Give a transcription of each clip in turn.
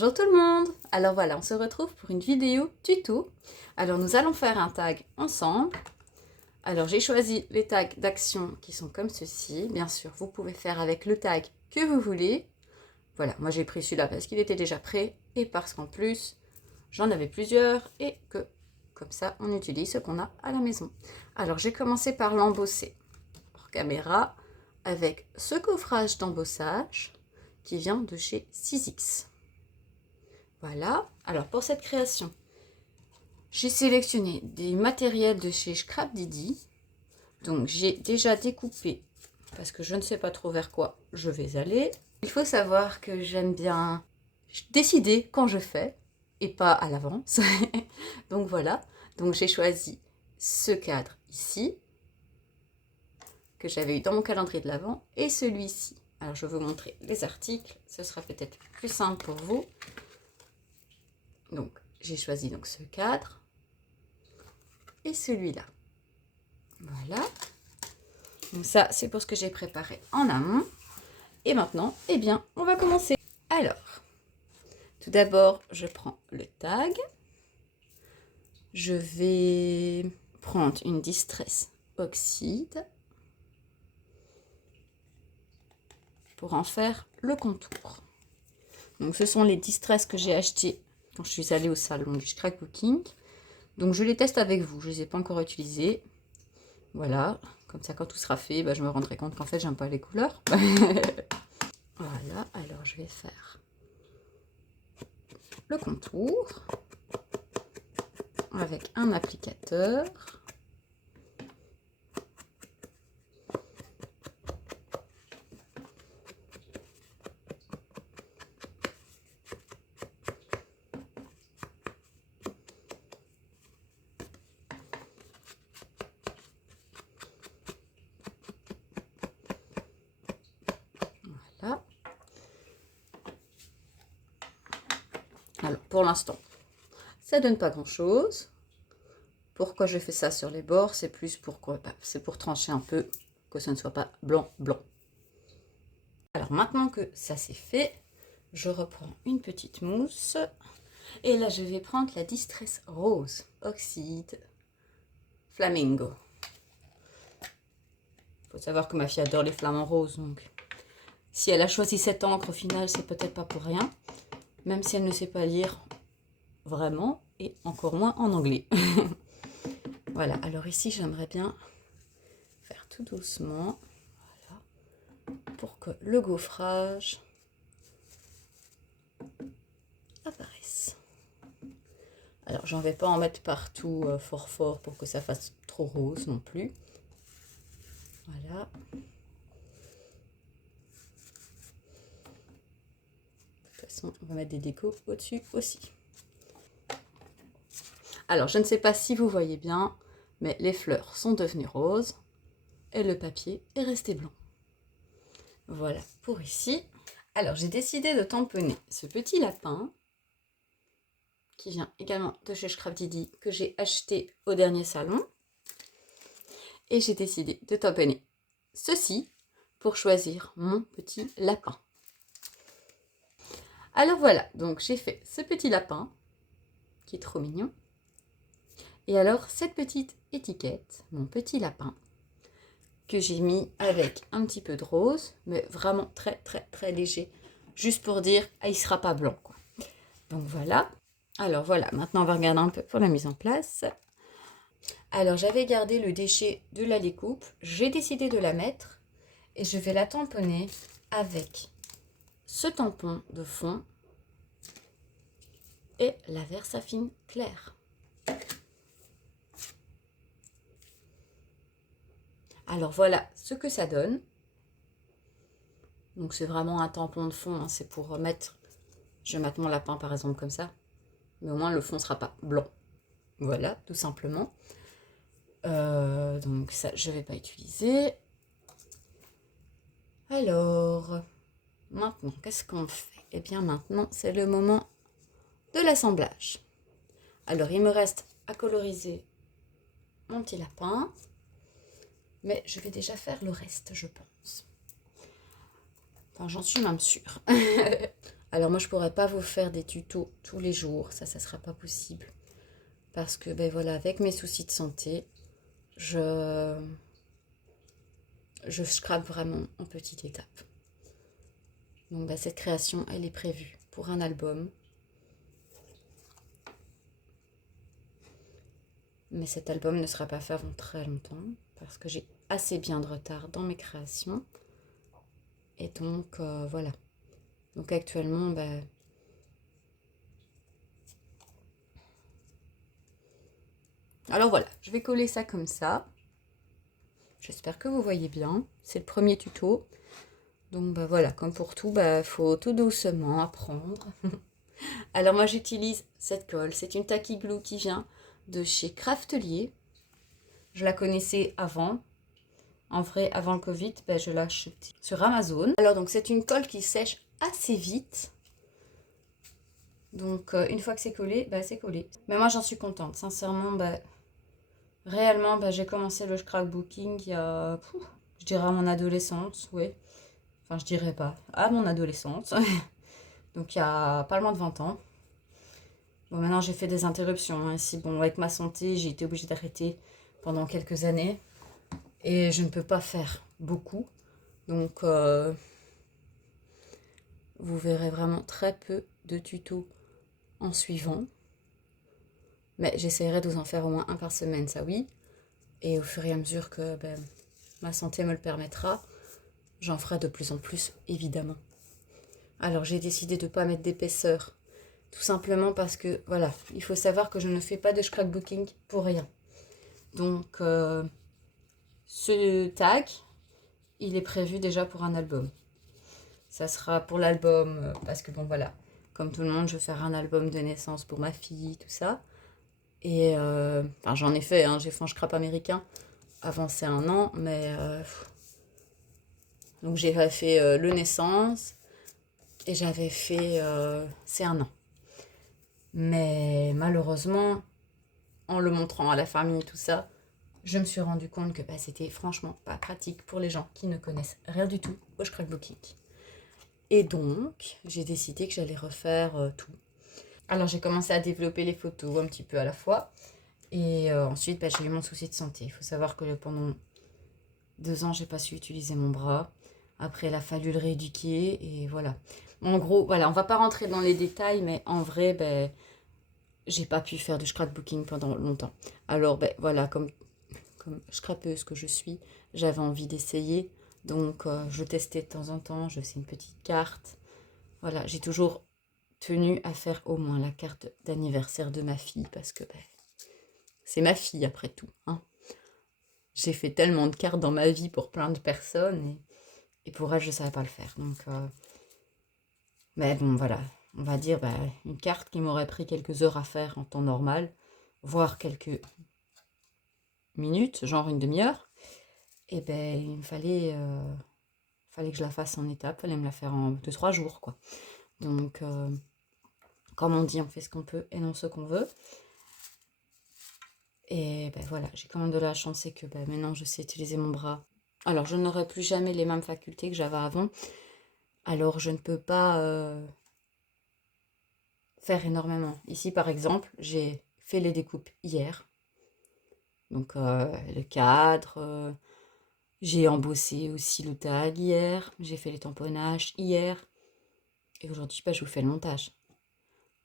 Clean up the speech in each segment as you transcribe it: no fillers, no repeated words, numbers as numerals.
Bonjour tout le monde! Alors voilà, on se retrouve pour une vidéo tuto. Alors nous allons faire un tag ensemble. Alors j'ai choisi les tags d'action qui sont comme ceci. Bien sûr, vous pouvez faire avec le tag que vous voulez. Voilà, moi j'ai pris celui-là parce qu'il était déjà prêt et parce qu'en plus, j'en avais plusieurs et que comme ça, on utilise ce qu'on a à la maison. Alors j'ai commencé par l'embosser hors caméra avec ce coffrage d'embossage qui vient de chez 6X. Voilà, alors pour cette création, j'ai sélectionné des matériels de chez Scrap Didi. Donc j'ai déjà découpé, parce que je ne sais pas trop vers quoi je vais aller. Il faut savoir que j'aime bien décider quand je fais, et pas à l'avance. Donc voilà, donc j'ai choisi ce cadre ici, que j'avais eu dans mon calendrier de l'Avent, et celui-ci. Alors je vais vous montrer les articles, ce sera peut-être plus simple pour vous. Donc, j'ai choisi donc ce cadre et celui-là. Voilà. Donc ça, c'est pour ce que j'ai préparé en amont. Et maintenant, eh bien, on va commencer. Alors, tout d'abord, je prends le tag. Je vais prendre une Distress Oxyde pour en faire le contour. Donc, ce sont les Distress que j'ai achetés quand je suis allée au salon du scrapbooking. Donc je les teste avec vous, je ne les ai pas encore utilisés. Voilà, comme ça quand tout sera fait, je me rendrai compte qu'en fait j'aime pas les couleurs. Voilà, alors je vais faire le contour avec un applicateur. Voilà. Alors pour l'instant, ça donne pas grand chose. Pourquoi je fais ça sur les bords? C'est plus pourquoi c'est pour trancher un peu, que ce ne soit pas blanc blanc. Alors maintenant que ça c'est fait, je reprends une petite mousse. Et là je vais prendre la Distress Rose Oxyde Flamingo. Il faut savoir que ma fille adore les flamants roses, donc si elle a choisi cette encre, au final, c'est peut-être pas pour rien, même si elle ne sait pas lire vraiment, et encore moins en anglais. Voilà, alors ici, j'aimerais bien faire tout doucement, voilà, pour que le gaufrage apparaisse. Alors, j'en vais pas en mettre partout fort fort pour que ça fasse trop rose non plus. Voilà. De toute façon, on va mettre des décos au-dessus aussi. Alors, je ne sais pas si vous voyez bien, mais les fleurs sont devenues roses et le papier est resté blanc. Voilà pour ici. Alors, j'ai décidé de tamponner ce petit lapin qui vient également de chez Scrap Didi, que j'ai acheté au dernier salon. Et j'ai décidé de tamponner ceci pour choisir mon petit lapin. Alors voilà, donc j'ai fait ce petit lapin qui est trop mignon. Et alors cette petite étiquette, mon petit lapin, que j'ai mis avec un petit peu de rose, mais vraiment très très très léger, juste pour dire, ah, il ne sera pas blanc, quoi. Donc voilà. Alors voilà, maintenant on va regarder un peu pour la mise en place. Alors j'avais gardé le déchet de la découpe, j'ai décidé de la mettre et je vais la tamponner avec ce tampon de fond et la Versafine claire. Alors voilà ce que ça donne. Donc c'est vraiment un tampon de fond, hein, c'est pour mettre, je vais mettre mon lapin par exemple comme ça, mais au moins le fond ne sera pas blanc. Voilà, tout simplement. Donc ça, je ne vais pas utiliser. Alors, maintenant, qu'est-ce qu'on fait? Eh bien maintenant, c'est le moment de l'assemblage. Alors, il me reste à coloriser mon petit lapin, mais je vais déjà faire le reste, je pense. Enfin, j'en suis même sûre. Alors moi, je pourrais pas vous faire des tutos tous les jours, ça sera pas possible. Parce que, ben voilà, avec mes soucis de santé, je scrape vraiment en petites étapes. Donc ben, cette création, elle est prévue pour un album. Mais cet album ne sera pas fait avant très longtemps, parce que j'ai assez bien de retard dans mes créations. Et donc, voilà. Donc actuellement, ben, alors voilà, je vais coller ça comme ça. J'espère que vous voyez bien. C'est le premier tuto. Donc bah voilà, comme pour tout, bah faut tout doucement apprendre. Alors moi j'utilise cette colle. C'est une Tacky Glue qui vient de chez Craftelier. Je la connaissais avant. En vrai, avant le Covid, bah, je l'ai achetée sur Amazon. Alors donc c'est une colle qui sèche assez vite. Donc une fois que c'est collé, bah c'est collé. Mais moi j'en suis contente. Sincèrement, bah réellement, bah, j'ai commencé le scrapbooking il y a, je dirais à mon adolescence, oui. Enfin, je dirais pas, à mon adolescence. Donc, il y a pas loin de 20 ans. Bon, maintenant, j'ai fait des interruptions. Hein. Ici, bon, avec ma santé, j'ai été obligée d'arrêter pendant quelques années. Et je ne peux pas faire beaucoup. Donc, vous verrez vraiment très peu de tutos en suivant. Mais j'essaierai de vous en faire au moins un par semaine, ça oui. Et au fur et à mesure que ben, ma santé me le permettra, j'en ferai de plus en plus, évidemment. Alors j'ai décidé de ne pas mettre d'épaisseur, tout simplement parce que, voilà, il faut savoir que je ne fais pas de scrapbooking pour rien. Donc ce tag, il est prévu déjà pour un album. Ça sera pour l'album, parce que bon voilà, comme tout le monde, je vais faire un album de naissance pour ma fille, tout ça. Et enfin, j'en ai fait, hein, j'ai fait un scrap américain. Avant c'est un an, mais donc j'ai fait le naissance et j'avais fait c'est un an. Mais malheureusement, en le montrant à la famille, tout ça, je me suis rendu compte que bah, c'était franchement pas pratique pour les gens qui ne connaissent rien du tout au scrapbooking. Et donc, j'ai décidé que j'allais refaire tout. Alors, j'ai commencé à développer les photos un petit peu à la fois. Et ensuite, bah, j'ai eu mon souci de santé. Il faut savoir que pendant 2 ans, j'ai pas su utiliser mon bras. Après, il a fallu le rééduquer et voilà. En gros, voilà, on va pas rentrer dans les détails, mais en vrai, ben, j'ai pas pu faire du scrapbooking pendant longtemps. Alors, ben voilà, comme scrapeuse que je suis, j'avais envie d'essayer. Donc, je testais de temps en temps, je faisais une petite carte. Voilà, j'ai toujours tenu à faire au moins la carte d'anniversaire de ma fille parce que ben, c'est ma fille après tout. Hein. J'ai fait tellement de cartes dans ma vie pour plein de personnes et pour elle, je ne savais pas le faire. Donc, mais bon, voilà, on va dire ben, une carte qui m'aurait pris quelques heures à faire en temps normal, voire quelques minutes, genre une demi-heure. Et ben il me fallait que je la fasse en étapes, fallait me la faire en 2-3 jours, quoi. Donc, comme on dit, on fait ce qu'on peut et non ce qu'on veut. Et ben voilà, j'ai quand même de la chance, c'est que ben, maintenant je sais utiliser mon bras. Alors, je n'aurai plus jamais les mêmes facultés que j'avais avant. Alors, je ne peux pas faire énormément. Ici, par exemple, j'ai fait les découpes hier. Donc, le cadre, j'ai embossé aussi le tag hier. J'ai fait les tamponnages hier. Et aujourd'hui, bah, je vous fais le montage.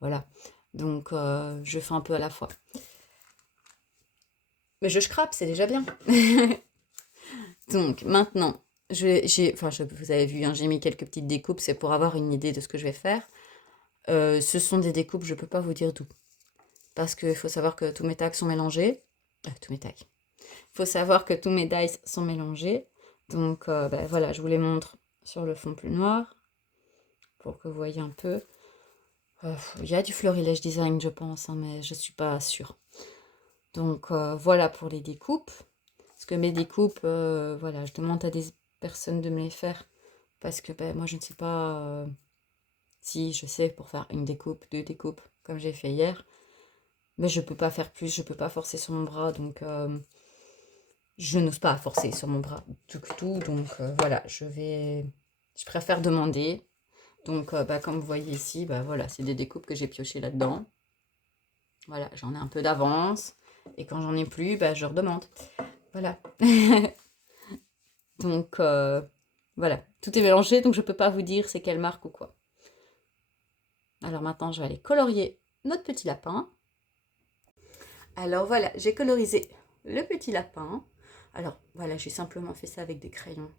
Voilà. Donc, je fais un peu à la fois. Mais je scrape, c'est déjà bien. Donc, maintenant, vous avez vu, hein, j'ai mis quelques petites découpes. C'est pour avoir une idée de ce que je vais faire. Ce sont des découpes, je ne peux pas vous dire d'où. Parce qu'il faut savoir que tous mes tags sont mélangés. Tous mes tags. Il faut savoir que tous mes dies sont mélangés. Donc, bah, voilà, je vous les montre sur le fond plus noir. Pour que vous voyez un peu. Il y a du florilège design, je pense, hein, mais je ne suis pas sûre. Donc, voilà pour les découpes. Parce que mes découpes, voilà, je demande à des personnes de me les faire. Parce que ben, moi, je ne sais pas si je sais pour faire une découpe, 2 découpes, comme j'ai fait hier. Mais je ne peux pas faire plus, je ne peux pas forcer sur mon bras. Donc, je n'ose pas forcer sur mon bras tout. Donc, voilà, je préfère demander. Donc, comme vous voyez ici, voilà, c'est des découpes que j'ai piochées là-dedans. Voilà, j'en ai un peu d'avance. Et quand j'en ai plus, je redemande. Voilà. Donc, voilà, tout est mélangé, donc je ne peux pas vous dire c'est quelle marque ou quoi. Alors maintenant, je vais aller colorier notre petit lapin. Alors voilà, j'ai colorisé le petit lapin. Alors voilà, j'ai simplement fait ça avec des crayons.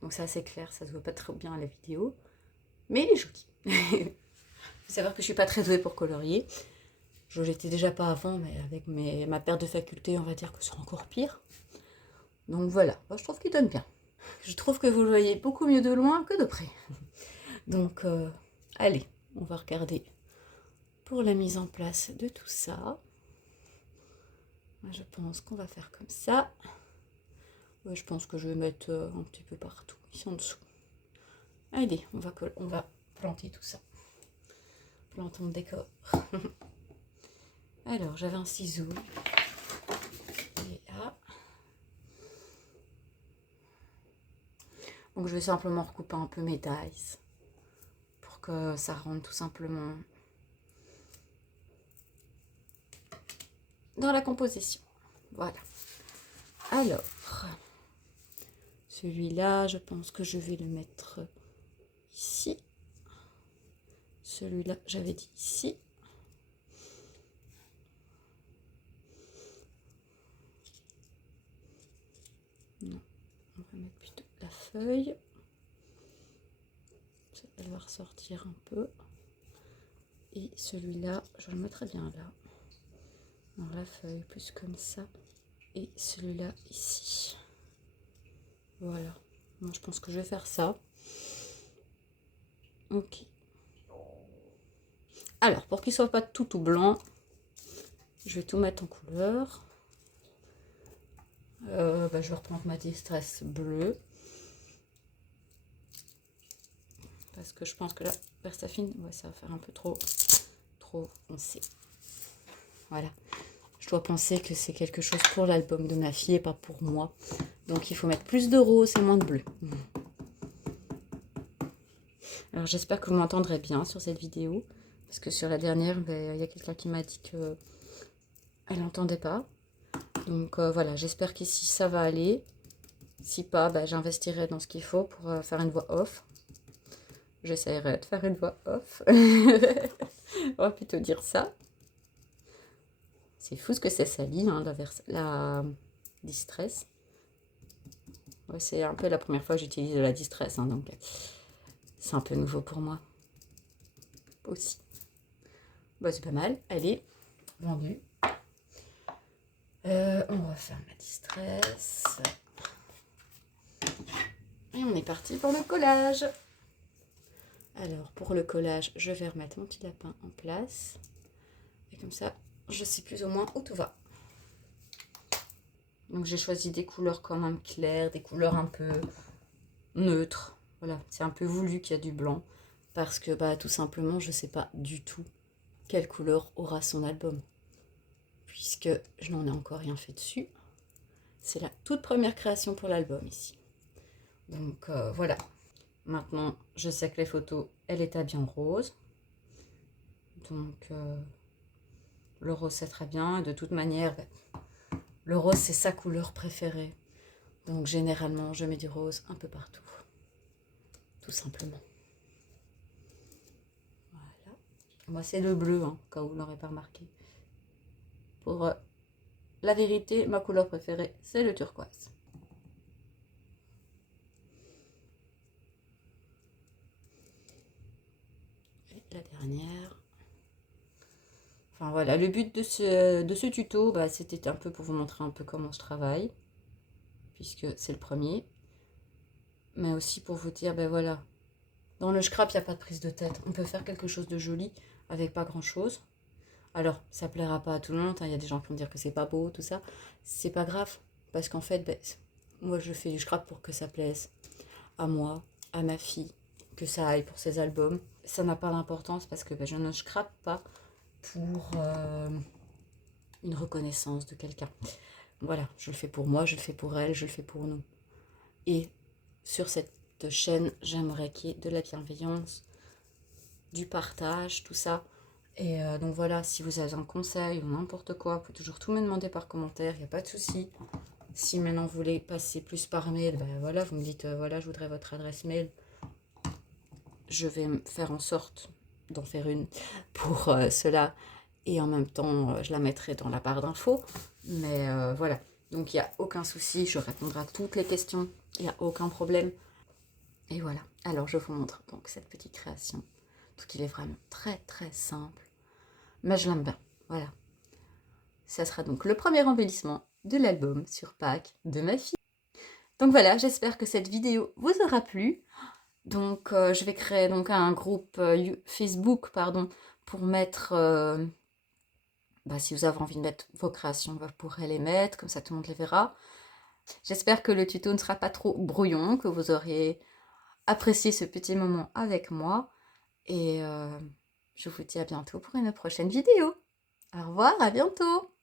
Donc c'est assez clair, ça se voit pas très bien à la vidéo. Mais il est joli. Il faut savoir que je suis pas très douée pour colorier. Je l'étais déjà pas avant, mais avec ma perte de faculté, on va dire que c'est encore pire. Donc voilà, moi, je trouve qu'il donne bien. Je trouve que vous le voyez beaucoup mieux de loin que de près. Donc allez, on va regarder pour la mise en place de tout ça. Je pense qu'on va faire comme ça. Ouais, je pense que je vais mettre un petit peu partout, ici en dessous. Allez, on va planter tout ça. Plantons le décor. Alors, j'avais un ciseau. Et là. Donc, je vais simplement recouper un peu mes dies pour que ça rentre tout simplement dans la composition. Voilà. Alors, celui-là, je pense que je vais le mettre ici. Celui-là, j'avais dit ici. Non, on va mettre plutôt la feuille. Elle va ressortir un peu. Et celui-là, je le mettrai bien là. Alors la feuille plus comme ça. Et celui-là ici. Voilà. Moi, je pense que je vais faire ça. Ok. Alors, pour qu'il ne soit pas tout blanc, je vais tout mettre en couleur. Je vais reprendre ma distress bleue. Parce que je pense que là, Versafine, ouais, ça va faire un peu trop foncé. Voilà. Je dois penser que c'est quelque chose pour l'album de ma fille et pas pour moi. Donc, il faut mettre plus de rose et moins de bleu. Alors, j'espère que vous m'entendrez bien sur cette vidéo. Parce que sur la dernière, il y a quelqu'un qui m'a dit que elle n'entendait pas. Donc, voilà, j'espère qu'ici, ça va aller. Si pas, j'investirai dans ce qu'il faut pour faire une voix off. J'essaierai de faire une voix off. On va plutôt dire ça. C'est fou ce que c'est sali, hein, la distress. Ouais, c'est un peu la première fois que j'utilise de la distress, hein, donc c'est un peu nouveau pour moi. Aussi. C'est pas mal. Allez, vendu. On va faire la distress. Et on est parti pour le collage. Alors, pour le collage, je vais remettre mon petit lapin en place. Et comme ça, je sais plus ou moins où tout va. Donc, j'ai choisi des couleurs quand même claires, des couleurs un peu neutres. Voilà, c'est un peu voulu qu'il y a du blanc. Parce que, tout simplement, je ne sais pas du tout quelle couleur aura son album. Puisque je n'en ai encore rien fait dessus. C'est la toute première création pour l'album ici. Donc, voilà. Maintenant, je sais que les photos, elle est habillée en rose. Donc, le rose, c'est très bien. Et de toute manière, le rose, c'est sa couleur préférée. Donc, généralement, je mets du rose un peu partout. Tout simplement. Voilà. Moi, c'est le bleu, hein, quand vous ne l'aurez pas remarqué. Pour la vérité, ma couleur préférée, c'est le turquoise. Et la dernière. Enfin voilà, le but de ce tuto, c'était un peu pour vous montrer un peu comment je travaille, puisque c'est le premier. Mais aussi pour vous dire, voilà, dans le scrap, il n'y a pas de prise de tête. On peut faire quelque chose de joli avec pas grand-chose. Alors, ça plaira pas à tout le monde, hein. Il y a des gens qui vont dire que c'est pas beau, tout ça. C'est pas grave, parce qu'en fait, moi, je fais du scrap pour que ça plaise à moi, à ma fille, que ça aille pour ses albums. Ça n'a pas d'importance parce que je ne scrape pas pour une reconnaissance de quelqu'un. Voilà, je le fais pour moi, je le fais pour elle, je le fais pour nous. Et sur cette chaîne, j'aimerais qu'il y ait de la bienveillance, du partage, tout ça. Et donc voilà, si vous avez un conseil ou n'importe quoi, vous pouvez toujours tout me demander par commentaire, il n'y a pas de souci. Si maintenant vous voulez passer plus par mail, ben voilà, vous me dites, voilà, je voudrais votre adresse mail. Je vais faire en sorte d'en faire une pour cela. Et en même temps, je la mettrai dans la barre d'infos. Mais voilà, donc il n'y a aucun souci, je répondrai à toutes les questions, il n'y a aucun problème. Et voilà, alors je vous montre donc cette petite création. Donc il est vraiment très très simple, mais je l'aime bien, voilà. Ça sera donc le premier embellissement de l'album sur Pâques de ma fille. Donc voilà, j'espère que cette vidéo vous aura plu. Donc je vais créer donc un groupe Facebook pardon, pour mettre, si vous avez envie de mettre vos créations, vous pourrez les mettre, comme ça tout le monde les verra. J'espère que le tuto ne sera pas trop brouillon, que vous aurez apprécié ce petit moment avec moi. Et je vous dis à bientôt pour une prochaine vidéo. Au revoir, à bientôt!